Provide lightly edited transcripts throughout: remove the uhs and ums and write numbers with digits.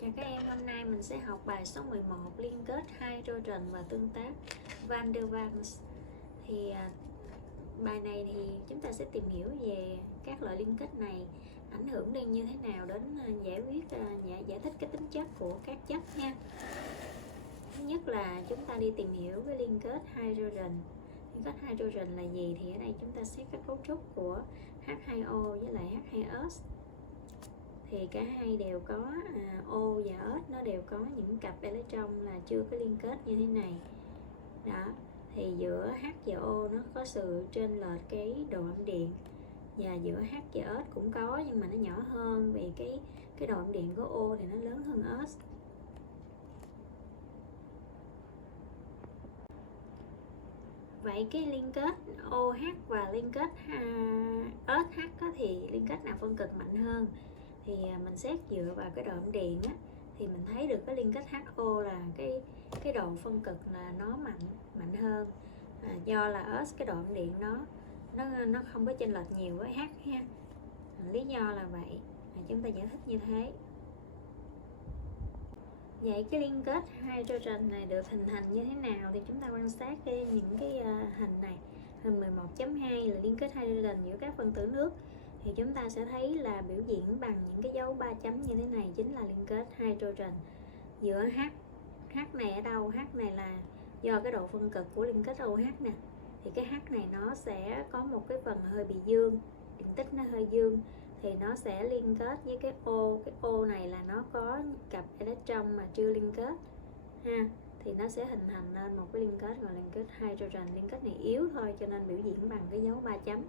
Chào các em, hôm nay mình sẽ học bài số 11 liên kết hydrogen và tương tác van der Waals. Bài này thì chúng ta sẽ tìm hiểu về các loại liên kết này ảnh hưởng đi như thế nào đến giải thích cái tính chất của các chất nha. Thứ nhất là chúng ta đi tìm hiểu cái liên kết hydrogen. Liên kết hydrogen là gì thì ở đây chúng ta xét các cấu trúc của H2O với lại H2S. Thì cả hai đều có O và S, nó đều có những cặp electron là chưa có liên kết như thế này đó. Thì giữa H và O nó có sự chênh lệch cái độ âm điện, và giữa H và S cũng có nhưng mà nó nhỏ hơn, vì cái độ âm điện của O thì nó lớn hơn S. Vậy cái liên kết OH và liên kết SH thì liên kết nào phân cực mạnh hơn? Thì mình xét dựa vào cái độ âm điện á, thì mình thấy được cái liên kết HO là cái độ phân cực là nó mạnh hơn, do là S cái độ âm điện nó không có chênh lệch nhiều với H ha. Lý do là vậy, chúng ta giải thích như thế. Vậy cái liên kết hydrogen này được hình thành như thế nào thì chúng ta quan sát những cái hình này. Hình 11.2 là liên kết hydrogen giữa các phân tử nước, thì chúng ta sẽ thấy là biểu diễn bằng những cái dấu 3 chấm như thế này chính là liên kết hydrogen giữa H này ở đâu? H này là do cái độ phân cực của liên kết OH nè, thì cái H này nó sẽ có một cái phần hơi bị dương, điện tích nó hơi dương, thì nó sẽ liên kết với cái O này là nó có cặp electron mà chưa liên kết ha, thì nó sẽ hình thành nên một cái liên kết gọi là liên kết hydrogen. Liên kết này yếu thôi cho nên biểu diễn bằng cái dấu 3 chấm.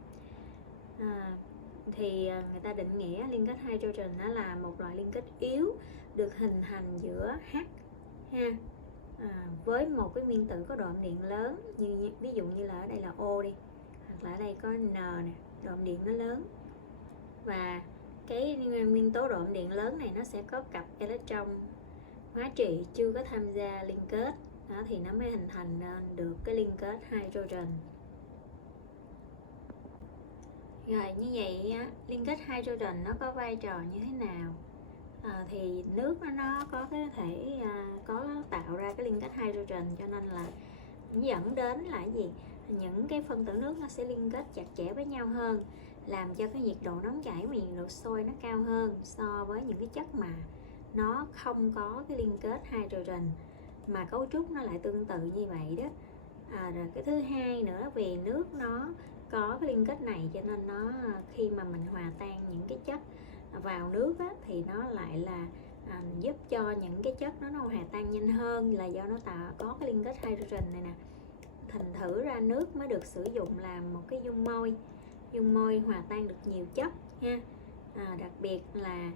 Thì người ta định nghĩa liên kết hydrogen nó là một loại liên kết yếu được hình thành giữa H ha, với một cái nguyên tử có độ âm điện lớn, như ví dụ như là ở đây là O đi, hoặc là ở đây có N nè, độ âm điện nó lớn, và cái nguyên tố độ âm điện lớn này nó sẽ có cặp electron hóa trị chưa có tham gia liên kết đó, thì nó mới hình thành nên được cái liên kết hydrogen. Rồi như vậy liên kết hydrogen nó có vai trò như thế nào? Thì nước nó có cái thể có tạo ra cái liên kết hydrogen, cho nên là dẫn đến là cái gì? Những cái phân tử nước nó sẽ liên kết chặt chẽ với nhau hơn, làm cho cái nhiệt độ nóng chảy và nhiệt độ sôi nó cao hơn so với những cái chất mà nó không có cái liên kết hydrogen mà cấu trúc nó lại tương tự như vậy đó. Rồi cái thứ hai nữa, vì nước nó có cái liên kết này cho nên nó khi mà mình hòa tan những cái chất vào nước á, thì nó lại là giúp cho những cái chất nó hòa tan nhanh hơn, là do nó có cái liên kết hydrogen này nè. Thành thử ra nước mới được sử dụng làm một cái dung môi hòa tan được nhiều chất ha. Đặc biệt là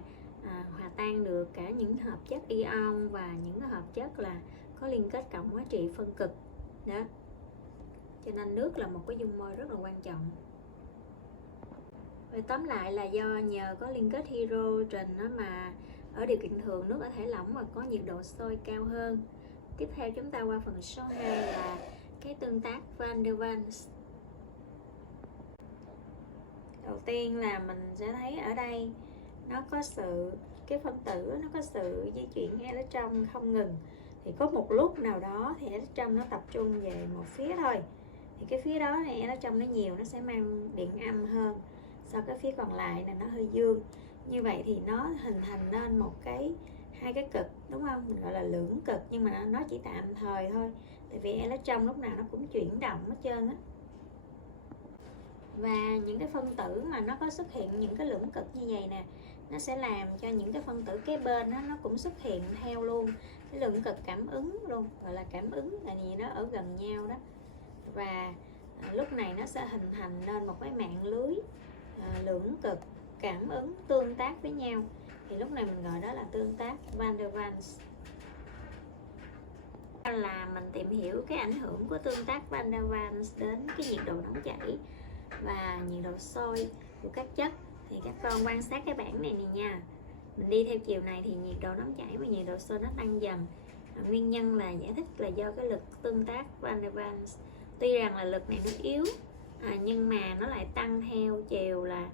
hòa tan được cả những hợp chất ion và những hợp chất là có liên kết cộng hóa trị phân cực đó, cho nên nước là một cái dung môi rất là quan trọng. Vậy tóm lại là do nhờ có liên kết hydrogen đó mà ở điều kiện thường nước ở thể lỏng mà có nhiệt độ sôi cao hơn. Tiếp theo chúng ta qua phần số 2 là cái tương tác van der Waals. Đầu tiên là mình sẽ thấy ở đây nó có cái phân tử nó có sự di chuyển electron không ngừng, thì có một lúc nào đó thì electron nó tập trung về một phía thôi, thì cái phía đó này electron nó nhiều, nó sẽ mang điện âm hơn so cái phía còn lại là nó hơi dương. Như vậy thì nó hình thành nên hai cái cực, đúng không? Mình gọi là lưỡng cực, nhưng mà nó chỉ tạm thời thôi, tại vì electron lúc nào nó cũng chuyển động hết trơn á. Và những cái phân tử mà nó có xuất hiện những cái lưỡng cực như vậy nè, nó sẽ làm cho những cái phân tử kế bên đó, nó cũng xuất hiện theo luôn cái lưỡng cực cảm ứng luôn, gọi là cảm ứng là gì đó ở gần nhau đó. Và lúc này nó sẽ hình thành nên một cái mạng lưới lưỡng cực cảm ứng tương tác với nhau, thì lúc này mình gọi đó là tương tác van der Waals. Là mình tìm hiểu cái ảnh hưởng của tương tác van der Waals đến cái nhiệt độ nóng chảy và nhiệt độ sôi của các chất. Thì các con quan sát cái bảng này nha, mình đi theo chiều này thì nhiệt độ nóng chảy và nhiệt độ sôi nó tăng dần. Nguyên nhân là giải thích là do cái lực tương tác van der Waals. Tuy rằng là lực này nó yếu, nhưng mà nó lại tăng theo chiều là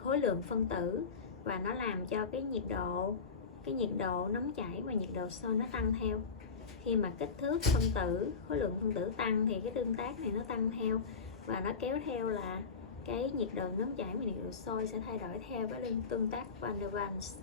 khối lượng phân tử, và nó làm cho cái nhiệt độ cái nhiệt độ nóng chảy và nhiệt độ sôi nó tăng theo. Khi mà kích thước phân tử, khối lượng phân tử tăng thì cái tương tác này nó tăng theo, và nó kéo theo là cái nhiệt độ nóng chảy và nhiệt độ sôi sẽ thay đổi theo cái tương tác van der Waals.